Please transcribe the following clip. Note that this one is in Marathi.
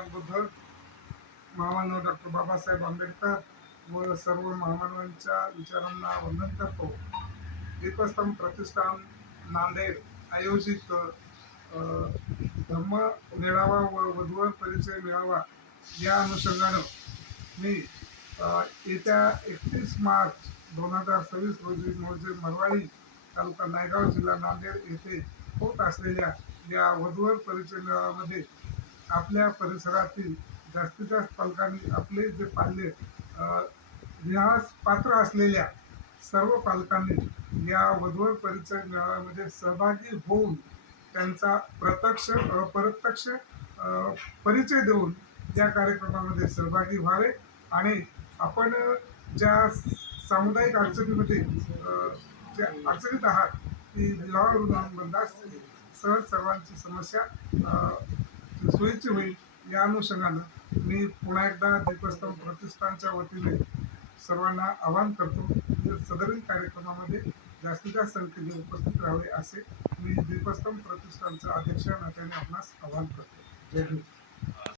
भगवान बुद्ध, महामानव डॉक्टर बाबासाहेब आंबेडकर व सर्व महामानवांच्या विचारांना वंदन करतो. दीपस्तंभ प्रतिष्ठान नांदेड आयोजित धम्म मेळावा व वधूवर परिचय मेळावा या अनुषंगानं मी येत्या 31 मार्च 2026 रोजी मोर्जे मरवाडी तालुका नायगाव जिल्हा नांदेड येथे होत असलेल्या या वधूवर परिचय मेळाव्यामध्ये आपल्या परिसरातील जास्तीत जास्त पालकांनी आपले जे पाल्य विवाहास पात्र असलेल्या सर्व पालकांनी या वधूवर परिचय मेळाव्यामध्ये सहभागी होऊन त्यांचा प्रत्यक्ष अप्रत्यक्ष परिचय देऊन या कार्यक्रमामध्ये सहभागी व्हावे आणि आपण ज्या सामुदायिक अडचणीमध्ये ज्या अडचणीत आहात ती विवाह बंदास सहज सर्वांची समस्या सोयीची होईल या अनुषंगानं मी पुन्हा एकदा दीपस्तंभ प्रतिष्ठानच्या वतीने सर्वांना आवाहन करतो. सदरील कार्यक्रमामध्ये जास्तीत जास्त संख्येने उपस्थित राहावे असे मी दीपस्तंभ प्रतिष्ठानचा अध्यक्ष नात्याने आपणास आवाहन करतो. जय हिंद.